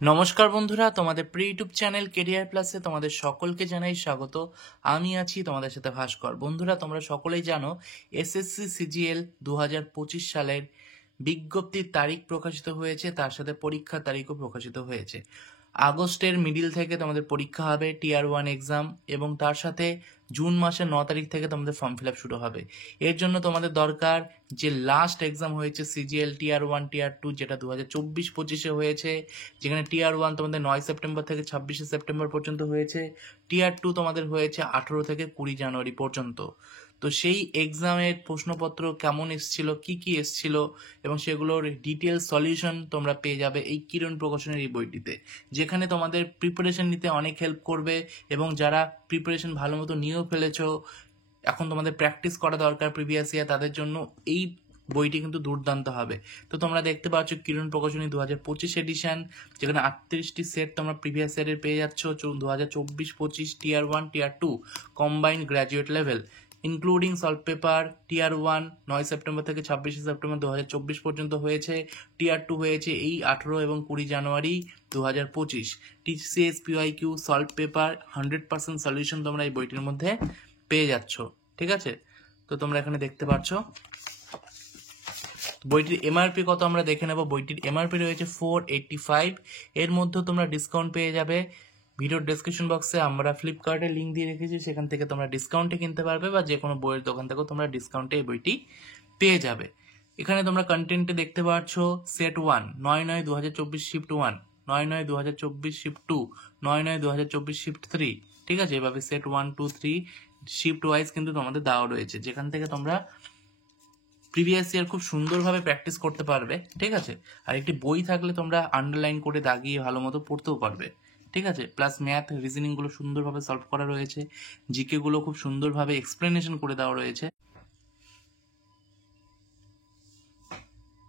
নমস্কার বন্ধুরা, তোমাদের প্রি ইউটিউব চ্যানেল কেরিয়ার প্লাসে তোমাদের সকলকে জানাই স্বাগত। আমি আছি তোমাদের সাথে ভাস্কর। বন্ধুরা, তোমরা সকলেই জানো এসএসসি সিজিএল 2025 সালের বিজ্ঞপ্তির তারিখ প্রকাশিত হয়েছে, তার সাথে পরীক্ষার তারিখও প্রকাশিত হয়েছে। আগস্টের মিডিল থেকে তোমাদের পরীক্ষা হবে, টিয়ার 1 এক্সাম, এবং তার সাথে জুন মাসের 9 তারিখ থেকে তোমাদের ফর্ম ফিল আপ শুরু হবে। এর জন্য তোমাদের দরকার যে লাস্ট এক্সাম হয়েছে সিজিএল টিয়ার 1 টিয়ার 2, যেটা 2024-25-এ হয়েছে, যেখানে টিয়ার 1 তোমাদের 9 সেপ্টেম্বর থেকে 26 সেপ্টেম্বর পর্যন্ত হয়েছে, টিয়ার 2 তোমাদের হয়েছে 18 থেকে 20 জানুয়ারি পর্যন্ত। তো সেই এক্সামের প্রশ্নপত্র কেমন এসেছিল, কি কি এসেছিল, এবং সেগুলোর ডিটেল সলিউশন তোমরা পেয়ে যাবে এই কিরণ প্রকাশনের এই বইটিতে, যেখানে তোমাদের প্রিপারেশন নিতে অনেক হেল্প করবে। এবং যারা প্রিপারেশন ভালো মতো নিয়েও ফেলেছো, এখন তোমাদের প্র্যাকটিস করা দরকার প্রিভিয়াস ইয়ার, তাদের জন্য এই বইটি কিন্তু দুর্দান্ত হবে। তো তোমরা দেখতে পাচ্ছ কিরণ প্রকাশনী 2025 এডিশন, যেখানে 38টি সেট তোমরা প্রিভিয়াস ইয়ারের পেয়ে যাচ্ছ 2024-25 tier 1 tier 2 combined graduate level, including solve paper. Tier 1 9 September থেকে 26 সেপ্টেম্বর 2024 পর্যন্ত হয়েছে, টিয়ার 2 হয়েছে এই 18 এবং 20 জানুয়ারি 2025। TCS PYQ solve paper 100% solution তোমরা এই বইটির মধ্যে পেয়ে যাচ্ছ। ঠিক আছে, তো তোমরা এখানে দেখতে পাচ্ছ বইটির এমআরপি কত আমরা দেখে নেব। বইটির এমআরপি রয়েছে 485। এর মধ্যে তোমরা ডিসকাউন্ট পেয়ে যাবে। ভিডিওর ডেসক্রিপশন বক্সে আমরা ফ্লিপকার্টের লিঙ্ক দিয়ে রেখেছি, সেখান থেকে তোমরা ডিসকাউন্টে কিনতে পারবে, বা যে কোনো বইয়ের দোকান থেকেও তোমরা ডিসকাউন্টে এই বইটি পেয়ে যাবে। এখানে তোমরা কন্টেন্টে দেখতে পাচ্ছ সেট 1 9/9/2024 শিফট 1, 9/9/2024 শিফট 2, 9/9/2024 শিফট 3। ঠিক আছে, এভাবে সেট 1 2 3 শিফট ওয়াইজ কিন্তু তোমাদের দেওয়া রয়েছে, যেখান থেকে তোমরা প্রিভিয়াস ইয়ার খুব সুন্দরভাবে প্র্যাকটিস করতে পারবে। ঠিক আছে, আর একটি বই থাকলে তোমরা আন্ডারলাইন করে দাগিয়ে ভালো মতো পড়তেও পারবে। ঠিক আছে, প্লাস ম্যাথ রিজনিংগুলো সুন্দরভাবে সলভ করা রয়েছে, জিকেগুলো খুব সুন্দরভাবে এক্সপ্লেনেশন করে দেওয়া রয়েছে।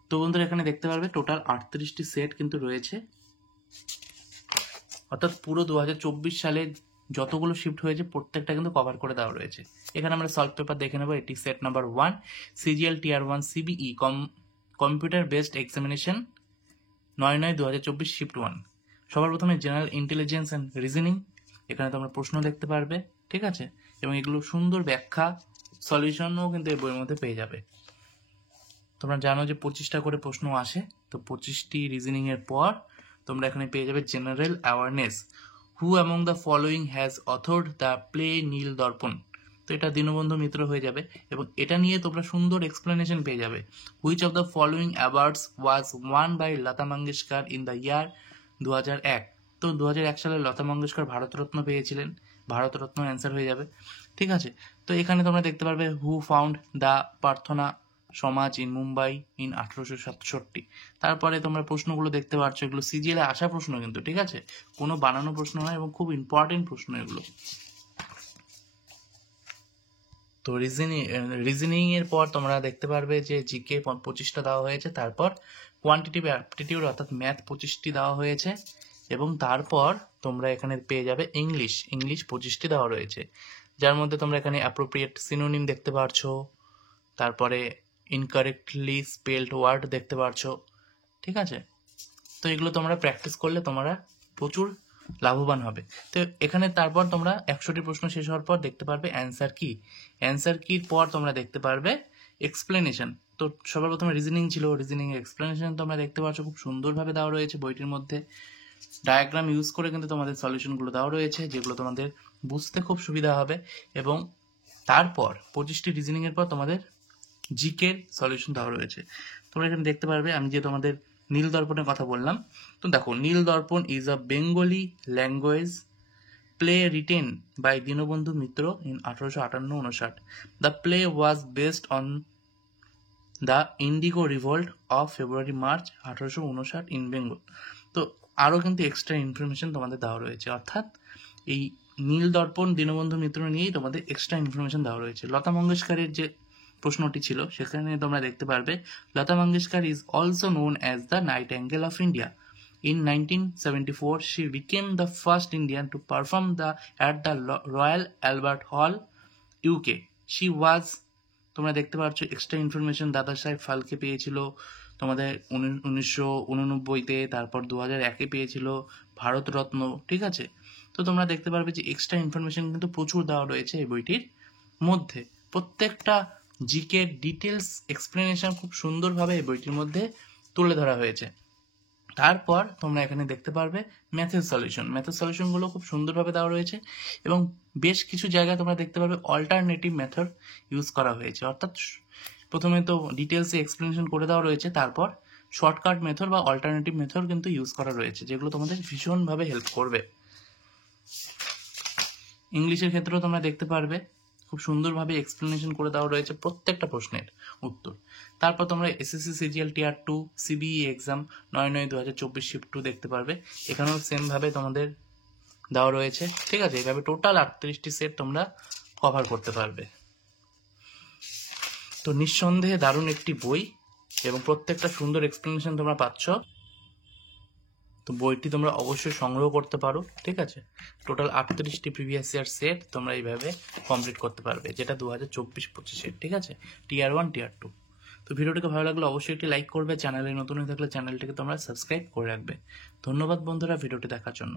তো বন্ধুরা, এখানে দেখতে পারবে টোটাল 38টি সেট কিন্তু রয়েছে, অর্থাৎ পুরো 2024 সালে যতগুলো শিফট হয়েছে প্রত্যেকটা কিন্তু কভার করে দেওয়া রয়েছে। এখানে আমরা সলভ পেপার দেখে নেবো। এটি সেট নাম্বার 1 সিজিএল টিয়ার 1 CBE computer based examination 9/9/2024 shift 1। সবার প্রথমে জেনারেল ইন্টেলিজেন্স অ্যান্ড রিজনিং, এখানে তোমরা প্রশ্ন দেখতে পারবে। ঠিক আছে, এবং এগুলো সুন্দর ব্যাখ্যা সলিউশনও কিন্তু এই বইয়ের মধ্যে পেয়ে যাবে। তোমরা জানো যে 25টা করে প্রশ্ন আসে, তো 25টি রিজনিং এর পর তোমরা এখানে পেয়ে যাবে general awareness. Who among the following has authored the play Nil Darpan. তো এটা দীনবন্ধু মিত্র হয়ে যাবে, এবং এটা নিয়ে তোমরা সুন্দর এক্সপ্লেনেশন পেয়ে যাবে। Which of the following awards was won by Lata Mangeshkar in the year 2001। তো 2001 সালে লতা মঙ্গেশকর ভারতরত্ন পেয়েছিলেন, ভারতরত্ন অ্যান্সার হয়ে যাবে। ঠিক আছে, তো এখানে তোমরা দেখতে পারবে হু ফাউন্ড দ্য প্রার্থনা সমাজ ইন মুম্বাই ইন 1867। তারপরে তোমরা প্রশ্নগুলো দেখতে পাচ্ছ, এগুলো সিজিএল এ আসা প্রশ্ন কিন্তু। ঠিক আছে, কোনো বানানো প্রশ্ন নয়, এবং খুব ইম্পর্টেন্ট প্রশ্ন এগুলো। তো রিজনিং এর পর তোমরা দেখতে পারবে যে জিকে 25টা দেওয়া হয়েছে, তারপর কোয়ান্টিটিভ অ্যাপটিটিউড অর্থাৎ ম্যাথ 25টি দেওয়া হয়েছে, এবং তারপর তোমরা এখানে পেয়ে যাবে ইংলিশ 25টি দেওয়া রয়েছে, যার মধ্যে তোমরা এখানে অ্যাপ্রোপ্রিয়েট সিনোনিম দেখতে পাচ্ছ, তারপরে ইনকারেক্টলি স্পেলড ওয়ার্ড দেখতে পাচ্ছো। ঠিক আছে, তো এগুলো তোমরা প্র্যাকটিস করলে তোমরা প্রচুর লাভবান হবে। তো এখানে তারপর তোমরা 100টি প্রশ্ন শেষ হওয়ার পর দেখতে পারবে অ্যান্সার কি। অ্যান্সার কির পর তোমরা দেখতে পারবে এক্সপ্লেনেশন। তো সবার প্রথমে রিজনিং ছিল, রিজনিং এর এক্সপ্লেনেশন তোমরা দেখতে পাচ্ছ খুব সুন্দরভাবে দেওয়া রয়েছে বইটির মধ্যে। ডায়াগ্রাম ইউজ করে কিন্তু তোমাদের সলিউশনগুলো দেওয়া রয়েছে, যেগুলো তোমাদের বুঝতে খুব সুবিধা হবে। এবং তারপর 25টি রিজনিং এর পর তোমাদের জিকের সলিউশন দেওয়া রয়েছে। তোমরা এখানে দেখতে পারবে, আমি যে তোমাদের নীল দর্পণের কথা বললাম, তো দেখো Nil Darpan is a Bengali language play written by Dinabandhu Mitra in 1858-59। The play was based on the indigo revolt of February March 1859 in Bengal. তো আরও কিন্তু এক্সট্রা ইনফরমেশন তোমাদের দেওয়া রয়েছে, অর্থাৎ এই নীল দর্পণ দীনবন্ধু মিত্র নিয়েই তোমাদের এক্সট্রা ইনফরমেশন দেওয়া রয়েছে। লতা মঙ্গেশকরের যে প্রশ্নটি ছিল সেখানে তোমরা দেখতে পারবে Lata Mangeshkar is also known as the nightingale of India. In 1974, she became the first Indian to perform at the Royal Albert Hall, UK. She was, তোমরা দেখতে পাচ্ছ এক্সট্রা ইনফরমেশন দাদা সাহেব ফালকে পেয়েছিল, তোমাদের 1989-তে, তারপর 2001-এ পেয়েছিল ভারতরত্ন, ঠিক আছে। তো তোমরা দেখতে পারবে যে এক্সট্রা ইনফরমেশন কিন্তু প্রচুর দেওয়া রয়েছে এই বইটির মধ্যে। প্রত্যেকটা জিকে ডিটেলস এক্সপ্লেনেশন খুব সুন্দরভাবে এই বইটির মধ্যে তুলে ধরা হয়েছে। তারপর তোমরা এখানে দেখতে পারবে ম্যাথের সলিউশনগুলো খুব সুন্দরভাবে দেওয়া রয়েছে, এবং বেশ কিছু জায়গায় তোমরা দেখতে পারবে অল্টারনেটিভ মেথড ইউজ করা হয়েছে। অর্থাৎ প্রথমে তো ডিটেলসে এক্সপ্লেনেশন করে দেওয়া রয়েছে, তারপর শর্টকাট মেথড বা অল্টারনেটিভ মেথড কিন্তু ইউজ করা রয়েছে, যেগুলো তোমাদের ভীষণভাবে হেল্প করবে। ইংলিশের ক্ষেত্রেও তোমরা দেখতে পারবে খুব সুন্দরভাবে এক্সপ্লেনেশন করে দেওয়া রয়েছে প্রত্যেকটা প্রশ্নের উত্তর। তারপর তোমরা এসএসসি সিজিএল টিয়ার 2 সিবিই এক্সাম 9/9/2024 শিফট 2 দেখতে পারবে। এখানেও সেমভাবে তোমাদের দেওয়া রয়েছে, ঠিক আছে। এইভাবে টোটাল 38টি সেট তোমরা কভার করতে পারবে। তো নিঃসন্দেহে দারুণ একটি বই, এবং প্রত্যেকটা সুন্দর এক্সপ্লেনেশন তোমরা পাচ্ছ। তো বইটি তোমরা অবশ্যই সংগ্রহ করতে পারো, ঠিক আছে। টোটাল 38টি প্রিভিয়াস ইয়ার সেট তোমরা এইভাবে কমপ্লিট করতে পারবে, যেটা 2024-25-এর, ঠিক আছে, টিয়ার 1 টিয়ার 2। তো ভিডিওটিকে ভালো লাগলে অবশ্যই একটি লাইক করবে, চ্যানেলে নতুন হয়ে থাকলে চ্যানেলটিকে তোমরা সাবস্ক্রাইব করে রাখবে। ধন্যবাদ বন্ধুরা ভিডিওটি দেখার জন্য।